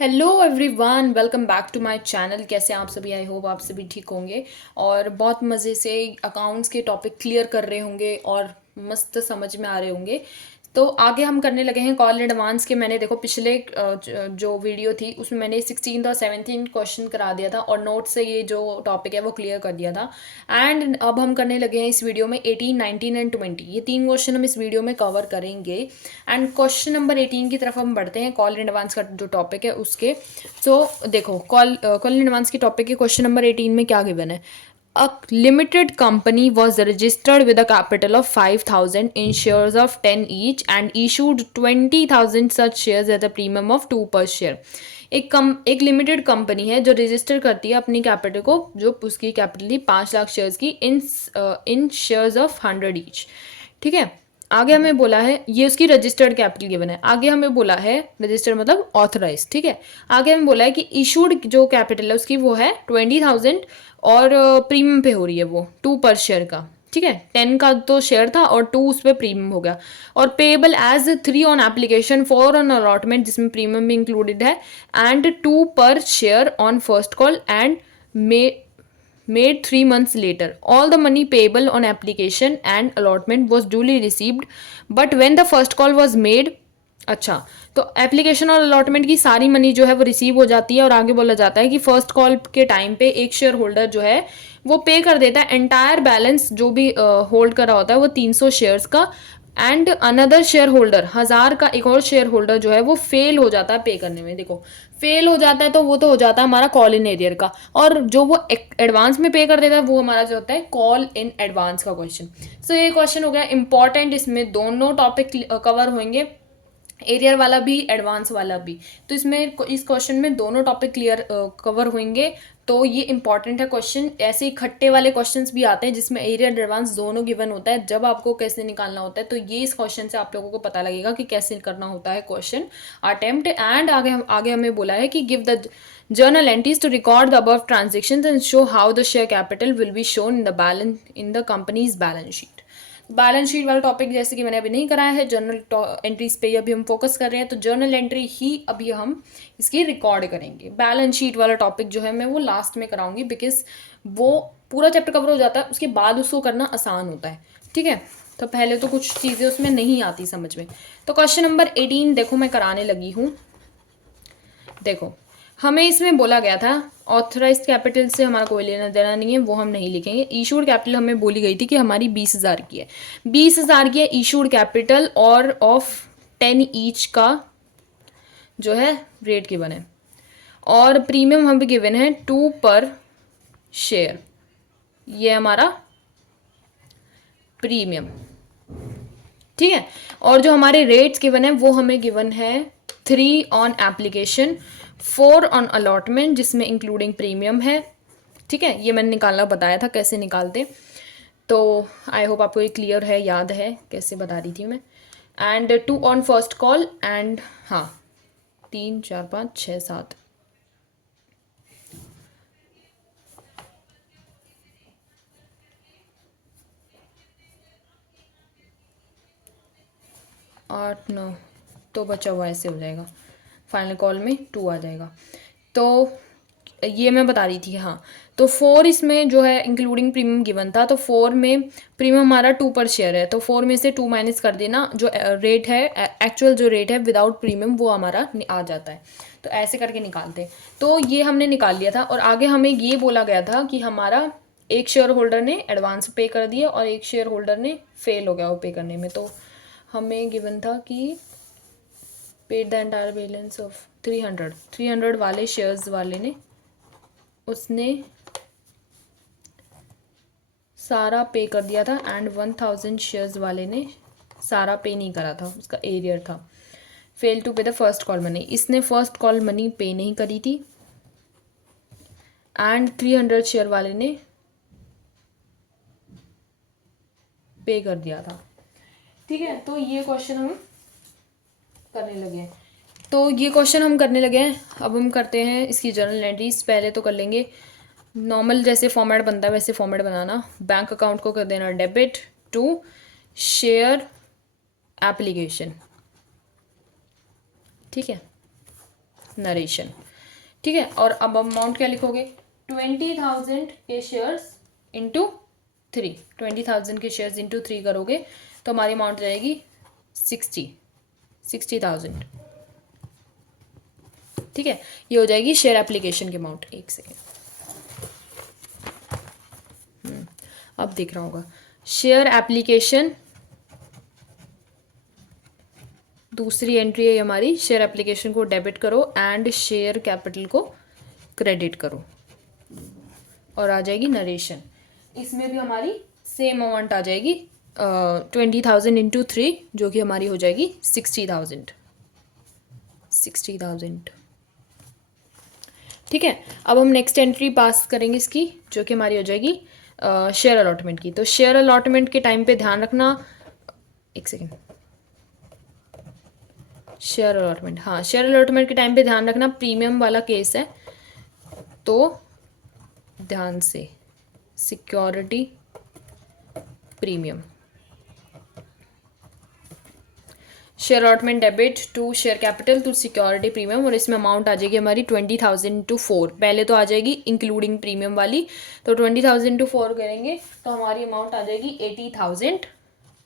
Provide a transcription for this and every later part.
Hello everyone, welcome back to my channel. कैसे हैं आप सभी? आई होप आप सभी ठीक होंगे और बहुत मज़े से अकाउंट्स के टॉपिक क्लियर कर रहे होंगे और मस्त समझ में आ रहे होंगे। तो आगे हम करने लगे हैं कॉल एडवांस के। मैंने देखो पिछले जो वीडियो थी उसमें मैंने 16 और 17 क्वेश्चन करा दिया था और नोट से ये जो टॉपिक है वो क्लियर कर दिया था। एंड अब हम करने लगे हैं इस वीडियो में 18, 19 एंड 20। ये तीन क्वेश्चन हम इस वीडियो में कवर करेंगे। एंड क्वेश्चन नंबर 18 की तरफ हम बढ़ते हैं, कॉल एडवांस का जो टॉपिक है उसके। सो देखो कॉल एडवांस के टॉपिक के क्वेश्चन नंबर 18 में क्या गिवन है। A limited company was registered with a capital of 5,000 in shares of 10 each and issued 20,000 such shares at a premium of 2 per share। एक लिमिटेड कंपनी है जो register करती है अपनी कैपिटल को, जो उसकी कैपिटल थी 5 लाख शेयर्स की, इन शेयर्स ऑफ 100 ईच। ठीक है। आगे हमें बोला है, ये उसकी रजिस्टर्ड कैपिटल गिवन है। आगे हमें बोला है, रजिस्टर्ड मतलब ऑथराइज। ठीक है। आगे हमें बोला है कि इशूड जो कैपिटल है उसकी वो है 20,000 और प्रीमियम पे हो रही है वो 2 पर शेयर का। ठीक है। 10 का तो शेयर था और 2 उस पर प्रीमियम हो गया। और payable as 3 on application 4 on allotment, जिसमें प्रीमियम भी इंक्लूडेड है, एंड 2 पर share on first call and may made 3 months later. All the money payable on application and allotment was duly received, but when the first call was made। अच्छा, तो application और allotment की सारी money जो है वो receive हो जाती है और आगे बोला जाता है कि फर्स्ट कॉल के टाइम पे एक शेयर होल्डर जो है वो पे कर देता है एंटायर बैलेंस जो भी होल्ड करा होता है वो 300 शेयर्स का। एंड अनदर शेयर होल्डर, 1000 का एक और शेयर होल्डर जो है वो फेल हो जाता है पे करने में। देखो फेल हो जाता है तो वो तो हो जाता है हमारा कॉल इन एरियर का, और जो वो एडवांस में पे कर देता है वो हमारा जो होता है कॉल इन एडवांस का क्वेश्चन। सो ये क्वेश्चन हो गया इंपॉर्टेंट। इसमें दोनों टॉपिक कवर होंगे, एरियर वाला भी एडवांस वाला भी। तो इसमें इस क्वेश्चन में दोनों टॉपिक क्लियर कवर होंगे। तो ये इंपॉर्टेंट है क्वेश्चन। ऐसे ही खट्टे वाले क्वेश्चंस भी आते हैं जिसमें एरियर एडवांस दोनों गिवन होता है, जब आपको कैसे निकालना होता है। तो ये इस क्वेश्चन से आप लोगों को पता लगेगा कि कैसे करना होता है क्वेश्चन अटेम्प्ट। एंड आगे हमें बोला है कि give the journal entries to record the above transactions and show how the share capital will be shown in the company's balance sheet। Balance sheet वाला टॉपिक जैसे कि मैंने अभी नहीं कराया है, जर्नल एंट्रीज पे अभी हम फोकस कर रहे हैं, तो जर्नल एंट्री ही अभी हम इसकी रिकॉर्ड करेंगे। बैलेंस शीट वाला टॉपिक जो है मैं वो लास्ट में कराऊंगी, बिकॉज वो पूरा चैप्टर कवर हो जाता है, उसके बाद उसको करना आसान होता है। ठीक है। तो पहले तो कुछ चीज़ें उसमें नहीं आती समझ में। तो क्वेश्चन नंबर 18 देखो मैं कराने लगी हूँ। देखो हमें इसमें बोला गया था ऑथराइज्ड कैपिटल से हमारा कोई लेना देना नहीं है, वो हम नहीं लिखेंगे। इशूड कैपिटल हमें बोली गई थी कि हमारी 20,000 की है, 20,000 की है इशूड कैपिटल, और ऑफ 10 ईच का जो है रेट गिवन है, और प्रीमियम हमें गिवन है 2 पर शेयर। ये हमारा प्रीमियम। ठीक है। और जो हमारे रेट्स गिवन है वो हमें गिवन है 3 ऑन एप्लीकेशन, 4 ऑन अलॉटमेंट, जिसमें इंक्लूडिंग प्रीमियम है। ठीक है। ये मैंने निकालना बताया था कैसे निकालते, तो आई होप आपको ये क्लियर है, याद है कैसे बता रही थी मैं। And 2 on first call and हाँ 3 4 5 6 7 8 9, तो बचा हुआ ऐसे हो जाएगा, फाइनल कॉल में 2 आ जाएगा। तो ये मैं बता रही थी। हाँ, तो 4 इसमें जो है इंक्लूडिंग प्रीमियम गिवन था, तो 4 में प्रीमियम हमारा 2 पर शेयर है, तो 4 में से 2 माइनस कर देना, जो रेट है एक्चुअल जो रेट है विदाउट प्रीमियम वो हमारा आ जाता है। तो ऐसे करके निकालते हैं। तो ये हमने निकाल लिया था, और आगे हमें ये बोला गया था कि हमारा एक शेयर होल्डर ने एडवांस पे कर दिया और एक शेयर होल्डर ने फेल हो गया वो पे करने में। तो हमें गिवन था कि paid the entire balance of 300 वाले शेयर्स वाले ने उसने सारा पे कर दिया था, एंड 1000 शेयर्स वाले ने सारा पे नहीं करा था, उसका एरियर था। फेल टू पे द फर्स्ट कॉल मनी, इसने फर्स्ट कॉल मनी पे नहीं करी थी, एंड 300 शेयर वाले ने पे कर दिया था। ठीक है। तो ये क्वेश्चन हम करने लगे हैं। तो ये क्वेश्चन हम करने लगे हैं। अब हम करते हैं इसकी जर्नल एंट्रीज। पहले तो कर लेंगे नॉर्मल जैसे फॉर्मेट बनता है वैसे फॉर्मेट बनाना। बैंक अकाउंट को कर देना डेबिट टू शेयर एप्लीकेशन। ठीक है। नरेशन। ठीक है, और अब अमाउंट क्या लिखोगे, 20,000 के शेयर्स इंटू 3, 20,000 के शेयर्स इंटू 3 करोगे तो हमारी अमाउंट जाएगी 60,000। ठीक है, ये हो जाएगी शेयर एप्लीकेशन की अमाउंट। एक सेकेंड, अब दिख रहा होगा शेयर एप्लीकेशन, दूसरी एंट्री है हमारी, शेयर एप्लीकेशन को डेबिट करो एंड शेयर कैपिटल को क्रेडिट करो, और आ जाएगी नरेशन। इसमें भी हमारी सेम अमाउंट आ जाएगी 20,000 इंटू 3, जो कि हमारी हो जाएगी 60,000। ठीक है, अब हम नेक्स्ट एंट्री पास करेंगे इसकी, जो कि हमारी हो जाएगी शेयर अलॉटमेंट की। तो शेयर अलॉटमेंट के टाइम पे ध्यान रखना, एक सेकेंड, शेयर अलॉटमेंट, हाँ शेयर अलॉटमेंट के टाइम पे ध्यान रखना, प्रीमियम वाला केस है तो ध्यान से, security premium, share allotment debit to share capital to security premium, और इसमें अमाउंट आ जाएगी हमारी 20,000 टू 4। पहले तो आ जाएगी इंक्लूडिंग प्रीमियम वाली, तो 20,000 टू 4 करेंगे तो हमारी अमाउंट आ जाएगी 80,000,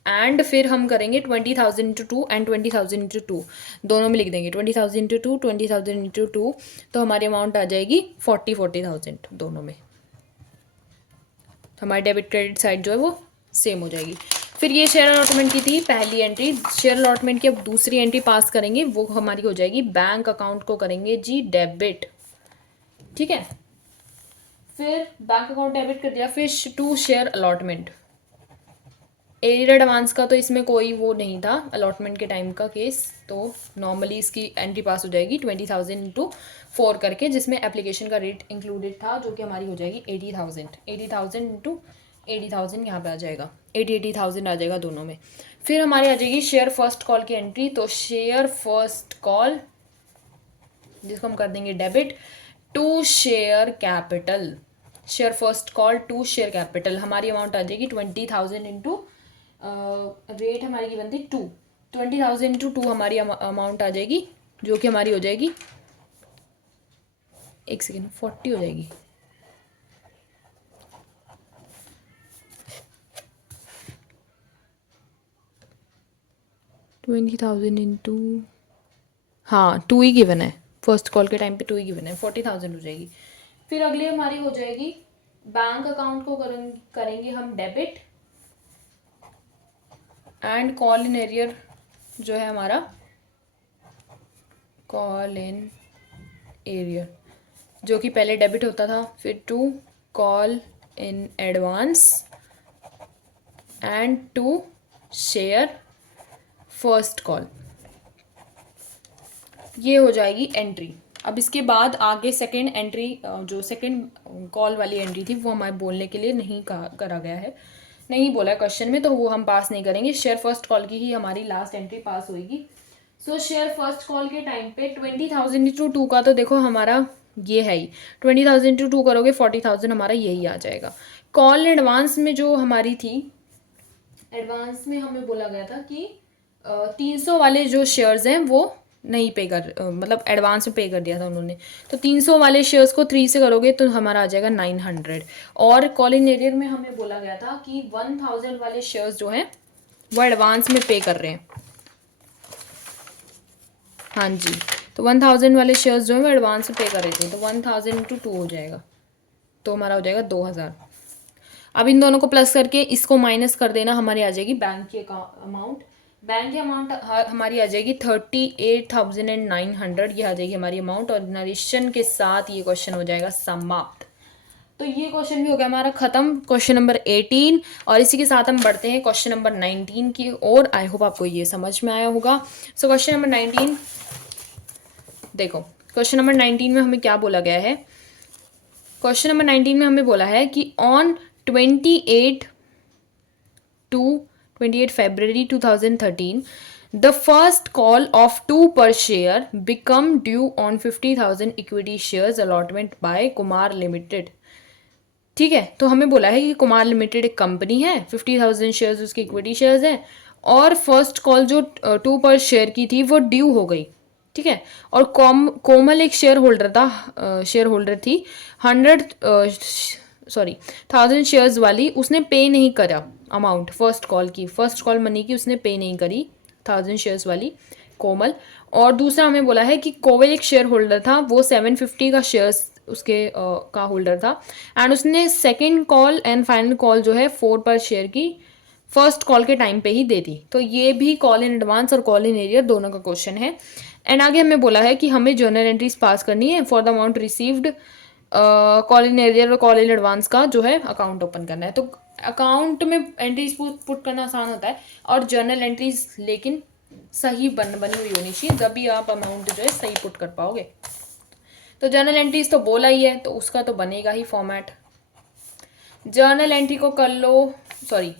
एंड फिर हम करेंगे 20,000 इंटू 2 एंड 20,000 इंटू 2, दोनों में लिख देंगे 20,000 इंटू 2, 20,000 इंटू 2, तो हमारी अमाउंट आ जाएगी 40,000 दोनों में। हमारी डेबिट क्रेडिट साइड जो है वो सेम हो जाएगी। फिर ये शेयर अलॉटमेंट की थी पहली एंट्री। शेयर अलॉटमेंट की अब दूसरी एंट्री पास करेंगे, वो हमारी हो जाएगी बैंक अकाउंट को करेंगे जी डेबिट। ठीक है, फिर बैंक अकाउंट डेबिट कर दिया, फिर to share allotment. Arrear advance का तो इसमें कोई वो नहीं था अलॉटमेंट के टाइम का केस, तो नॉर्मली इसकी एंट्री पास हो जाएगी 20,000 इंटू 4 करके, जिसमें एप्लीकेशन का रेट इंक्लूडेड था, जो कि हमारी हो जाएगी 80,000 इंटू 80,000 यहाँ पे आ जाएगा, 80,000 आ जाएगा दोनों में। फिर हमारी आ जाएगी शेयर फर्स्ट कॉल की एंट्री। तो शेयर फर्स्ट कॉल, जिसको हम कर देंगे debit, to share capital, share first call to share capital, हमारी अमाउंट आ जाएगी 20,000 इंटू रेट हमारी की बनती 2, 20,000 इंटू 2 हमारी अमाउंट आ जाएगी, जो कि हमारी हो जाएगी, एक सेकेंड, 40 हो जाएगी, $20,000 इंटू, हाँ 2 ही गिवन है, फर्स्ट कॉल के टाइम पे 2 ही गिवन है, 40,000 हो जाएगी। फिर अगली हमारी हो जाएगी बैंक अकाउंट को करेंगे हम debit, and call in arrear जो है हमारा, कॉल इन एरियर जो कि पहले डेबिट होता था, फिर to call in advance and to share first call, ये हो जाएगी एंट्री। अब इसके बाद आगे सेकंड एंट्री, जो सेकंड कॉल वाली एंट्री थी वो हमारे बोलने के लिए नहीं करा गया है, नहीं बोला है क्वेश्चन में, तो वो हम पास नहीं करेंगे। शेयर फर्स्ट कॉल की ही हमारी लास्ट एंट्री पास होगी। सो शेयर फर्स्ट कॉल के टाइम पे 20,000 इंटू 2 का तो देखो हमारा ये है ही, 20,000 इंटू 2 करोगे 40,000 हमारा यही आ जाएगा। कॉल एडवांस में जो हमारी थी, एडवांस में हमें बोला गया था कि 300 वाले जो शेयर्स हैं वो नहीं पे कर, मतलब एडवांस में पे कर दिया था उन्होंने, तो 300 वाले शेयर्स को 3 से करोगे तो हमारा आ जाएगा 900। और कॉल इन एरियर में हमें बोला गया था कि 1,000 वाले शेयर्स जो हैं वो एडवांस में पे कर रहे हैं, हाँ जी, तो 1,000 वाले शेयर्स जो हैं वो एडवांस में पे कर रहे थे, तो 1,000 इंटू 2 हो जाएगा, तो हमारा हो जाएगा 2,000। अब इन दोनों को प्लस करके इसको माइनस कर देना, हमारी आ जाएगी बैंक की अमाउंट। बैंक की अमाउंट हमारी आ जाएगी 38,900, ये आ जाएगी हमारी अमाउंट, और नरेशन के साथ ये क्वेश्चन हो जाएगा समाप्त। तो ये क्वेश्चन भी हो गया हमारा खत्म, क्वेश्चन नंबर 18। और इसी के साथ हम बढ़ते हैं क्वेश्चन नंबर 19 की ओर। आई होप आपको ये समझ में आया होगा। सो क्वेश्चन नंबर 19 देखो, क्वेश्चन नंबर 19 में हमें क्या बोला गया है, क्वेश्चन नंबर 19 में हमें बोला है कि on 28 February 2013 the first call of 2 per share become due on 50,000 equity shares allotment by Kumar Limited। ठीक है, तो हमें बोला है कि कुमार लिमिटेड एक कंपनी है, 50,000 शेयर्स उसकी इक्विटी शेयर्स हैं, और फर्स्ट कॉल जो 2 पर शेयर की थी वो ड्यू हो गई, ठीक है। और कोमल एक शेयर होल्डर था, शेयर होल्डर थी 1000 शेयर्स वाली, उसने पे नहीं करा अमाउंट, फर्स्ट कॉल मनी की उसने पे नहीं करी 1000 शेयर्स वाली कोमल। और दूसरा हमें बोला है कि कोवल एक शेयर होल्डर था, वो 750 का शेयर्स उसके का होल्डर था, एंड उसने second call and final call जो है 4 पर शेयर की फर्स्ट कॉल के टाइम पे ही दे दी। तो ये भी कॉल इन एडवांस और कॉल इन एरियर दोनों का क्वेश्चन है। एंड आगे हमें बोला है कि हमें जर्नल एंट्रीज पास करनी है for the amount received, call in arrear और कॉल इन एडवांस का जो है अकाउंट ओपन करना है। तो अकाउंट में एंट्रीज पुट करना आसान होता है, और जर्नल एंट्रीज लेकिन सही बनी हुई होनी चाहिए, तभी आप अमाउंट जो है सही पुट कर पाओगे। तो जर्नल एंट्रीज तो बोला ही है, तो उसका तो बनेगा ही फॉर्मेट। जर्नल एंट्री को कर लो, सॉरी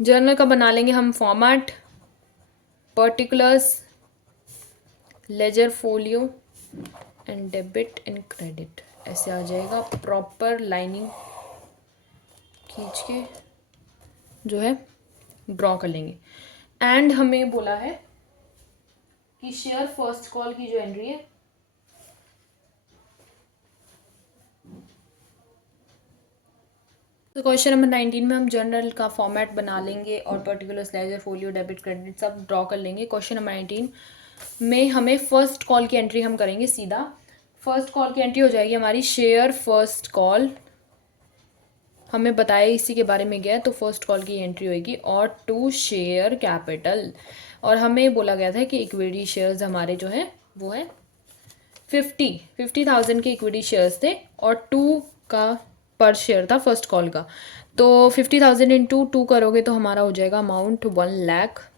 जर्नल का बना लेंगे हम format, particulars, ledger folio and debit and credit, ऐसे आ जाएगा। प्रॉपर लाइनिंग खींच के जो है ड्रॉ कर लेंगे। एंड हमें बोला है कि शेयर फर्स्ट कॉल की जो एंट्री है, तो क्वेश्चन नंबर 19 में हम जर्नल का फॉर्मेट बना लेंगे और particulars, ledger folio, debit credit सब ड्रॉ कर लेंगे। क्वेश्चन नंबर 19 में हमें फर्स्ट कॉल की एंट्री हम करेंगे सीधा। फर्स्ट कॉल की एंट्री हो जाएगी हमारी शेयर फर्स्ट कॉल, हमें बताया इसी के बारे में गया, तो फर्स्ट कॉल की एंट्री होगी और टू शेयर कैपिटल। और हमें बोला गया था कि इक्विटी शेयर्स हमारे जो हैं वो है 50,000 के इक्विटी शेयर्स थे, और 2 का पर शेयर था फर्स्ट कॉल का। तो 50,000 इंटू 2 करोगे तो हमारा हो जाएगा अमाउंट 1 लाख,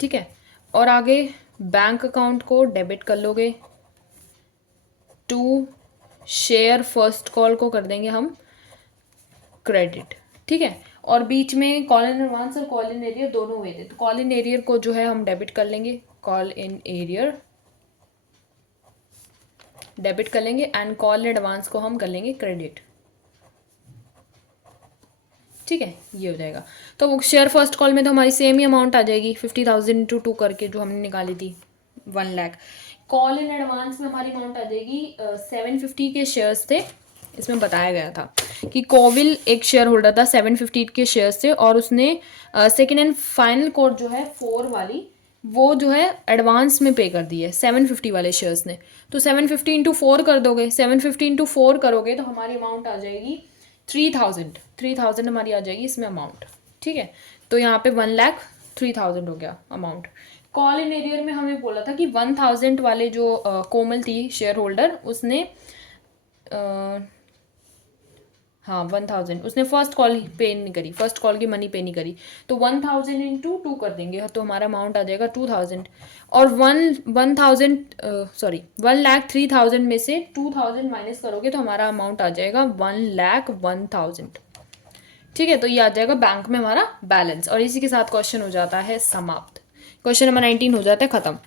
ठीक है। और आगे बैंक अकाउंट को डेबिट कर लोगे, टू शेयर फर्स्ट कॉल को कर देंगे हम क्रेडिट, ठीक है। और बीच में कॉल इन एडवांस और कॉल इन एरियर दोनों हुए थे, तो कॉल इन एरियर को जो है हम डेबिट कर लेंगे, कॉल इन एरियर डेबिट कर लेंगे, एंड कॉल एडवांस को हम कर लेंगे क्रेडिट, ठीक है। ये हो जाएगा। तो शेयर फर्स्ट कॉल में तो हमारी सेम ही अमाउंट आ जाएगी 50,000 इंटू 2 करके जो हमने निकाली थी 1 लाख। कॉल इन एडवांस में हमारी अमाउंट आ जाएगी 750 के शेयर्स थे, इसमें बताया गया था कि कोविल एक शेयर होल्डर था, 750 के शेयर्स थे, और उसने सेकेंड एंड फाइनल कोड जो है 4 वाली वो जो है एडवांस में पे कर दी है 750 वाले शेयर्स ने। तो 750 इंटू 4 कर दोगे, 750 इंटू 4 करोगे तो हमारी अमाउंट आ जाएगी 3,000 हमारी आ जाएगी इसमें अमाउंट, ठीक है। तो यहाँ पे 1,03,000 हो गया अमाउंट। कॉल इन एरियर में हमें बोला था कि 1,000 वाले जो कोमल थी शेयर होल्डर, उसने हाँ 1,000 उसने फर्स्ट कॉल पे नहीं करी, फर्स्ट कॉल की मनी पे नहीं करी, तो 1,000 इंटू 2 कर देंगे तो हमारा अमाउंट आ जाएगा 2,000। और 1,03,000 में से 2,000 माइनस करोगे तो हमारा अमाउंट आ जाएगा 1,01,000, ठीक है। तो ये आ जाएगा बैंक में हमारा बैलेंस, और इसी के साथ क्वेश्चन हो जाता है समाप्त। क्वेश्चन नंबर 19 हो जाता है खत्म,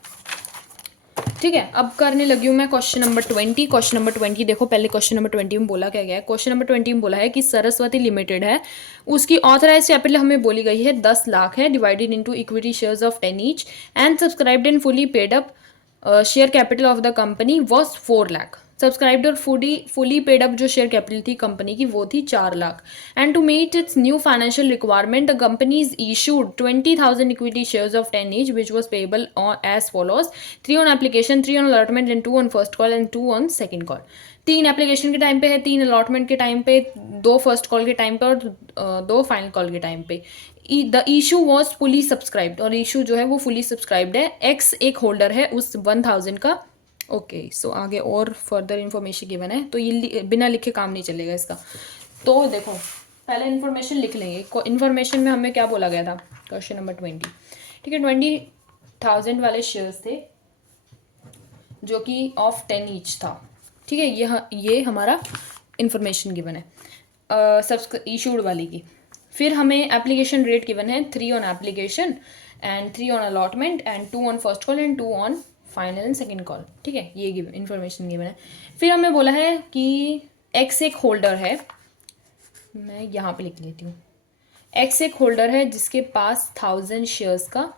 ठीक है। अब करने लगी हूँ मैं क्वेश्चन नंबर 20। क्वेश्चन नंबर 20 देखो, पहले क्वेश्चन नंबर 20 में बोला क्या गया है। क्वेश्चन नंबर 20 में बोला है कि सरस्वती लिमिटेड है, उसकी ऑथराइज कैपिटल हमें बोली गई है 10 लाख है, divided into equity shares of 10 each, and subscribed and fully paid up share capital of the company was 4 lakh. Subscribed और फुली पेड अप जो शेयर कैपिटल थी कंपनी की वो थी 4 lakh. And to meet its new financial requirement the company is issued 20,000 equity shares of 10 each which was payable on as follows: 3 on application, 3 on allotment and 2 on first call and 2 on second call। 3 application के time पे है, 3 allotment के time पे, 2 first call के time पे और 2 final call के time पे। The issue was fully subscribed, और इशू जो है वो फुली सब्सक्राइब्ड है, एक्स एक होल्डर है उस 1,000 का। ओके सो आगे और फर्दर इन्फॉर्मेशन गिवन है, तो ये बिना लिखे काम नहीं चलेगा इसका। तो देखो पहले इन्फॉर्मेशन लिख लेंगे। इन्फॉर्मेशन में हमें क्या बोला गया था, क्वेश्चन नंबर 20, ठीक है। 20,000 वाले शेयर्स थे जो कि ऑफ 10 ईच था, ठीक है। ये हमारा इन्फॉर्मेशन गिवन है इशूड वाली की। फिर हमें एप्लीकेशन रेट गिवन है 3 on application and 3 on allotment and 2 on first call and 2 on final and second call, ठीक है। ये इन्फॉर्मेशन गिवन है। फिर हमें बोला है कि एक्स एक होल्डर है, मैं यहाँ पे लिख लेती हूँ, एक्स एक होल्डर है जिसके पास 1000 शेयर्स का,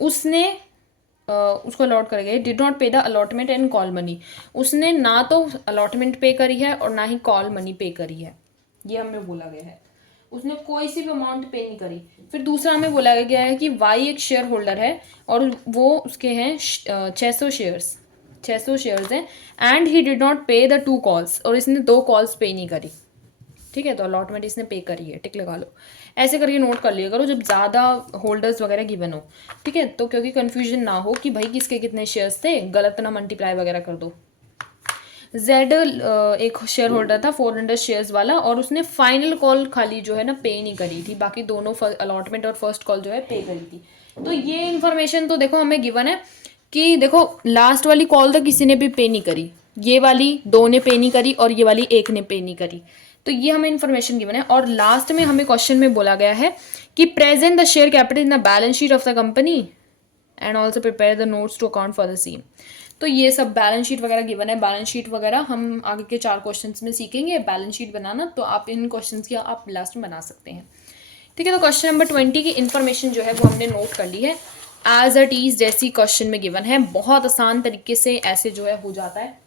उसने उसको अलॉट कर गए, डिड नॉट पे the allotment and call money, उसने ना तो अलॉटमेंट पे करी है और ना ही कॉल मनी पे करी है, ये हमें बोला गया है। उसने कोई सी भी अमाउंट पे नहीं करी। फिर दूसरा हमें बोला गया है कि वाई एक शेयर होल्डर है और वो उसके हैं 600 शेयर्स हैं, एंड ही डिड नॉट पे द 2 कॉल्स, और इसने 2 कॉल्स पे नहीं करी। ठीक है, तो अलॉटमेंट इसने पे करी है, टिक लगा लो। ऐसे करके नोट कर लिया करो जब ज़्यादा होल्डर्स वगैरह गिवन हो। ठीक है, तो क्योंकि कन्फ्यूजन ना हो कि भाई किसके कितने शेयर्स थे, गलत ना मल्टीप्लाई वगैरह कर दो। जेड एक शेयर होल्डर था 400 शेयर्स वाला, और उसने फाइनल कॉल खाली जो है ना पे नहीं करी थी, बाकी दोनों अलॉटमेंट और फर्स्ट कॉल जो है पे करी थी। तो ये इन्फॉर्मेशन तो देखो हमें गिवन है कि देखो लास्ट वाली कॉल तो किसी ने भी पे नहीं करी, ये वाली 2 ने पे नहीं करी और ये वाली 1 ने पे नहीं करी। तो ये हमें इन्फॉर्मेशन गिवन है। और लास्ट में हमें क्वेश्चन में बोला गया है कि present the share capital in the balance sheet of the company and also prepare the notes to account for the same. तो ये सब बैलेंस शीट वगैरह गिवन है। बैलेंस शीट वगैरह हम आगे के 4 क्वेश्चंस में सीखेंगे बैलेंस शीट बनाना, तो आप इन क्वेश्चंस की आप लास्ट में बना सकते हैं। ठीक है, तो क्वेश्चन नंबर 20 की इन्फॉर्मेशन जो है वो हमने नोट कर ली है एज अ टीज जैसी क्वेश्चन में गिवन है। बहुत आसान तरीके से ऐसे जो है हो जाता है,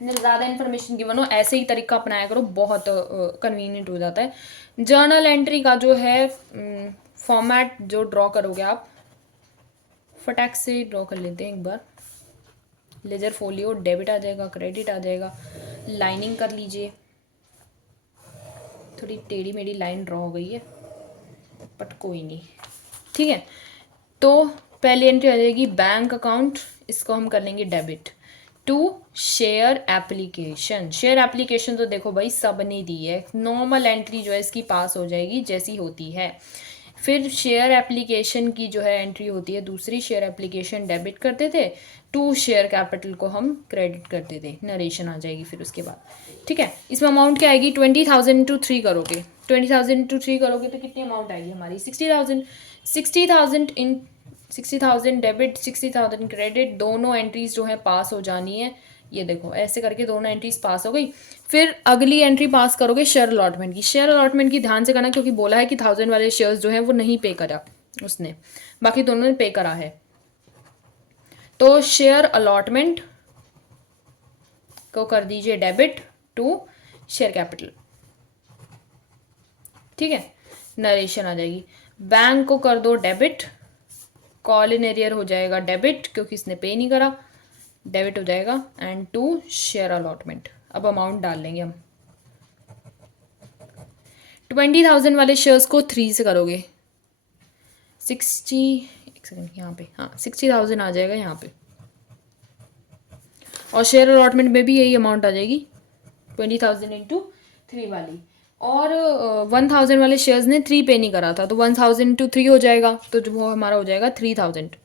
ज़्यादा इन्फॉर्मेशन गिवन हो ऐसे ही तरीका अपनाया करो, बहुत कन्वीनियंट हो जाता है। जर्नल एंट्री का जो है फॉर्मेट जो ड्रॉ करोगे आप, फटाक से ड्रॉ कर लेते हैं एक बार। लेजर फोलियो, डेबिट आ जाएगा, क्रेडिट आ जाएगा, लाइनिंग कर लीजिए। थोड़ी टेढ़ी मेढ़ी लाइन ड्रॉ हो गई है बट कोई नहीं। ठीक है, तो पहली एंट्री आ जाएगी बैंक अकाउंट, इसको हम कर लेंगे debit to share application. Share application तो देखो भाई सब ने दी है, नॉर्मल एंट्री जो है इसकी पास हो जाएगी जैसी होती है। फिर शेयर एप्लीकेशन की जो है एंट्री होती है दूसरी, शेयर एप्लीकेशन डेबिट करते थे, टू शेयर कैपिटल को हम क्रेडिट करते थे, नरेशन आ जाएगी फिर उसके बाद। ठीक है, इसमें अमाउंट क्या आएगी, 20,000 इंटू 3 करोगे, 20,000 इंटू 3 करोगे तो कितनी अमाउंट आएगी हमारी 60,000। 60,000 इन 60,000 डेबिट 60,000 क्रेडिट, दोनों एंट्रीज जो है पास हो जानी है। ये देखो ऐसे करके दोनों एंट्रीज पास हो गई। फिर अगली एंट्री पास करोगे शेयर अलॉटमेंट की। शेयर अलॉटमेंट की ध्यान से करना क्योंकि बोला है कि 1000 वाले शेयर्स जो है वो नहीं पे करा उसने, बाकी दोनों ने पे करा है। तो शेयर अलॉटमेंट को कर दीजिए डेबिट टू शेयर कैपिटल। ठीक है, नरेशन आ जाएगी। बैंक को कर दो डेबिट, कॉल इन एरियर हो जाएगा डेबिट क्योंकि इसने पे नहीं करा, डेबिट हो जाएगा, एंड टू शेयर अलॉटमेंट। अब अमाउंट डाल लेंगे हम, 20,000 वाले शेयर्स को 3 से करोगे 60, एक सेकेंड यहाँ पे, हाँ 60,000 आ जाएगा यहाँ पे, और शेयर अलॉटमेंट में भी यही अमाउंट आ जाएगी 20,000 इंटू 3 वाली। और 1,000 वाले शेयर्स ने 3 पे नहीं करा था तो 1,000 इंटू 3 हो जाएगा, तो जो वो हमारा हो जाएगा 3,000।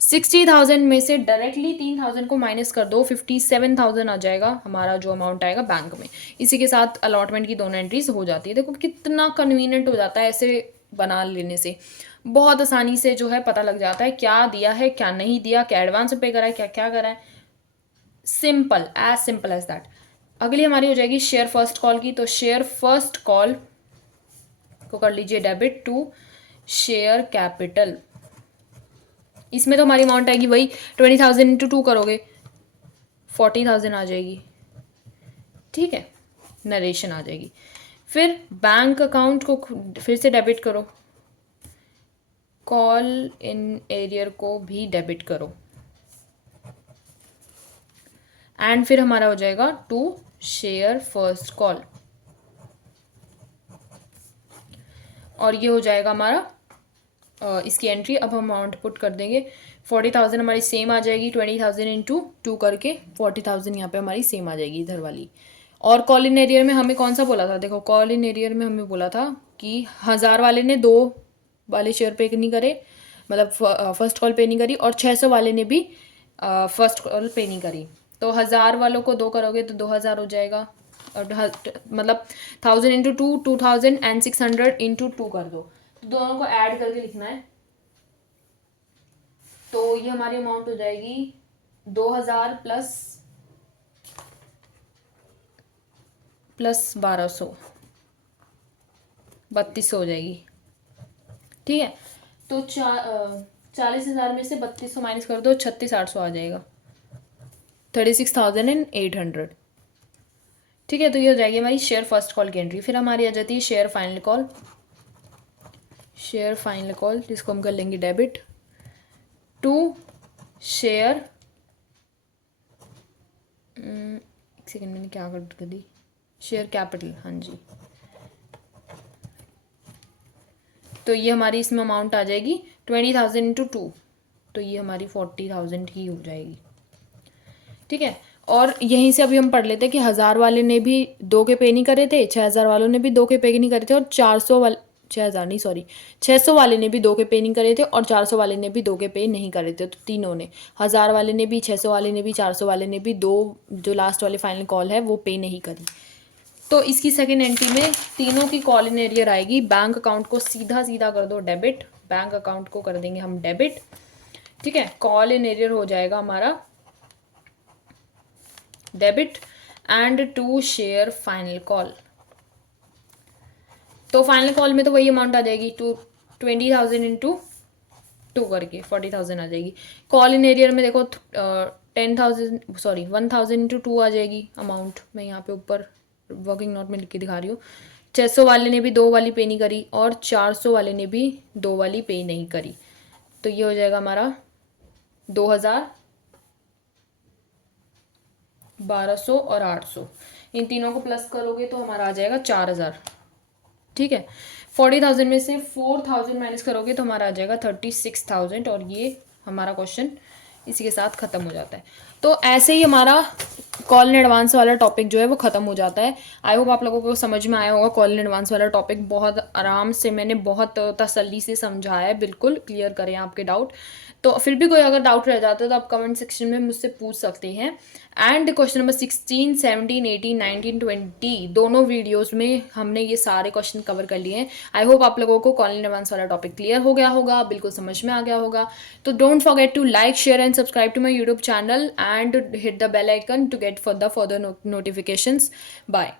60,000 में से डायरेक्टली 3,000 को माइनस कर दो, 57,000 आ जाएगा हमारा जो अमाउंट आएगा बैंक में। इसी के साथ अलॉटमेंट की दोनों एंट्रीज हो जाती है। देखो कितना कन्वीनियंट हो जाता है ऐसे बना लेने से, बहुत आसानी से जो है पता लग जाता है क्या दिया है क्या नहीं दिया, क्या एडवांस पे करा है क्या क्या करा है, सिंपल एज दैट। अगली हमारी हो जाएगी शेयर फर्स्ट कॉल की, तो शेयर फर्स्ट कॉल को कर लीजिए डेबिट टू शेयर कैपिटल। इसमें तो हमारी अमाउंट आएगी वही 20,000 इंटू 2 करोगे 40,000 आ जाएगी। ठीक है, नरेशन आ जाएगी। फिर बैंक अकाउंट को फिर से डेबिट करो, कॉल इन एरियर को भी डेबिट करो, एंड फिर हमारा हो जाएगा टू शेयर फर्स्ट कॉल, और ये हो जाएगा हमारा इसकी एंट्री। अब हम अमाउंट पुट कर देंगे, 40,000 हमारी सेम आ जाएगी, 20,000 इंटू 2 करके 40,000 यहाँ पे हमारी सेम आ जाएगी इधर वाली। और कॉल इन एरियर में हमें कौन सा बोला था, देखो कॉल इन एरियर में हमें बोला था कि 1000 वाले ने 2 वाले शेयर पे नहीं करे, मतलब फर्स्ट कॉल पे नहीं करी, और 600 वाले ने भी फर्स्ट कॉल पे नहीं करी। तो 1000 वालों को 2 करोगे तो 2,000 हो जाएगा, और मतलब 1000 इंटू 2 2,000 एंड 600 इंटू 2 कर दो, तो दोनों को ऐड करके लिखना है। तो ये हमारी अमाउंट हो जाएगी 2,000 प्लस 1,200, 3200 हो जाएगी। ठीक है, तो 40,000 में से 3200 माइनस कर दो, 36,800 आ जाएगा, 36,800। ठीक है, तो ये हो जाएगी हमारी शेयर फर्स्ट कॉल की एंट्री। फिर हमारी आ जाती है share final call. Share final call जिसको हम कर लेंगे डेबिट टू शेयर, एक सेकेंड मैंने क्या कर दी, शेयर कैपिटल, हाँ जी। तो ये हमारी इसमें अमाउंट आ जाएगी 20,000 इंटू 2, तो ये हमारी 40,000 ही हो जाएगी। ठीक है, और यहीं से अभी हम पढ़ लेते हैं कि 1000 वाले ने भी 2 के पे नहीं करे थे, 6000 वालों ने भी 2 के पे नहीं करे थे, और 400 वाले 6000 नहीं सॉरी 600 वाले ने भी 2 के पे नहीं करे थे, और 400 वाले ने भी 2 के पे नहीं करे थे। तो तीनों ने, 1000 वाले ने भी, 600 वाले ने भी, 400 वाले ने भी, दो जो लास्ट वाली फाइनल कॉल है वो पे नहीं करी। तो इसकी सेकेंड एंट्री में तीनों की कॉल इन एरियर आएगी। बैंक अकाउंट को सीधा सीधा कर दो डेबिट, बैंक अकाउंट को कर देंगे हम डेबिट। ठीक है, कॉल इन एरियर हो जाएगा हमारा debit and to share final call. तो फाइनल कॉल में तो वही अमाउंट आ जाएगी, 20,000 इंटू 2 करके 40,000 आ जाएगी। कॉल इन एरियर में देखो 10,000 सॉरी 1,000 इंटू 2 आ जाएगी अमाउंट। मैं यहाँ पे ऊपर वर्किंग नोट में लिख के दिखा रही हूँ। 600 वाले ने भी 2 वाली पे नहीं करी, और 400 वाले ने भी 2 वाली पे नहीं करी। तो ये हो जाएगा हमारा 2,000, 1200 और 800। इन तीनों को प्लस करोगे तो हमारा आ जाएगा 4,000। ठीक है, 40,000 में से 4,000 माइनस करोगे तो हमारा आ जाएगा 36,000, और ये हमारा क्वेश्चन इसी के साथ ख़त्म हो जाता है। तो ऐसे ही हमारा कॉल इन एडवांस वाला टॉपिक जो है वो ख़त्म हो जाता है। आई होप आप लोगों को समझ में आया होगा। कॉल इन एडवांस वाला टॉपिक बहुत आराम से मैंने बहुत तसल्ली से समझाया है, बिल्कुल क्लियर करें आपके डाउट। तो फिर भी कोई अगर डाउट रह जाता है तो आप कमेंट सेक्शन में मुझसे पूछ सकते हैं। एंड क्वेश्चन नंबर 16, 17, 18, 19, 20 दोनों वीडियोस में हमने ये सारे क्वेश्चन कवर कर लिए हैं। आई होप आप लोगों को कॉल इन एडवांस वाला टॉपिक क्लियर हो गया होगा, बिल्कुल समझ में आ गया होगा। तो don't forget to like, share and subscribe to my YouTube channel and hit the bell icon to get for the further notifications. Bye.